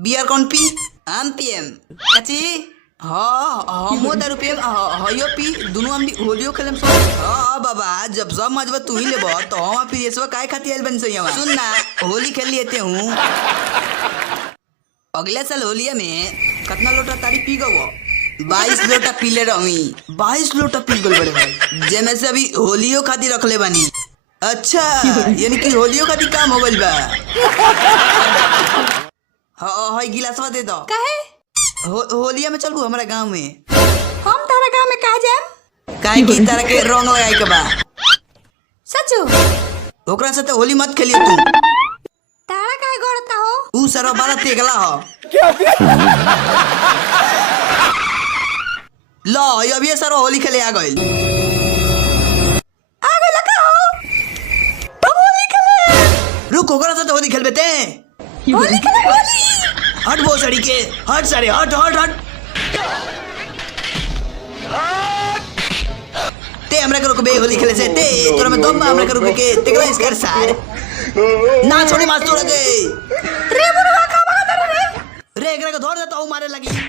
Beer कौन पी? हम पियम कची। हाँ हमो दारू पियम हयो पी दोनों हम होलियो खेलम सो। हाँ बाबा जब सब मजबा तू ही लेबो तो हम पियसवा काहे खाती आइल बन सही। सुन ना होली खेल लेते हूँ। अगले साल होलिया में कितना लोटा तारी पी गो? 22 लोटा पीले रही। 22 लोटा पी गल बड़े भाई, जेमे से अभी होलियो खाती रख ले बनी। अच्छा यानी कि होलियो खाती काम हो गइल बा। हाँ गिलासवा दे दो। काहे? होलिया में चलबू हमारा गांव में। हम तारा गांव में काहे जाम? काहे की तारा के रंग लगाई के बा। सचो? ओकरा से तो होली मत खेलियो तू। तारा काहे गड़ता हो? ऊ सरवा बारा तेगला हो। लो अभी सर होली खेले आ गइल। आ गइल का हो? तो होली खेले। रुक ओकरा से तो होली खेलबे ते। होली खेले होली। हट वो सड़ी के हट सारे हट हट हट। ते हमरा के रुकबे होली खेले से ते तोरा में दम हमरा के रुके के तेगला इसकर सार ना छोड़ी मास तोड़ दे। रे बुरवा का भागा रे। रे एकरा के धोर दे तो मारे लगी।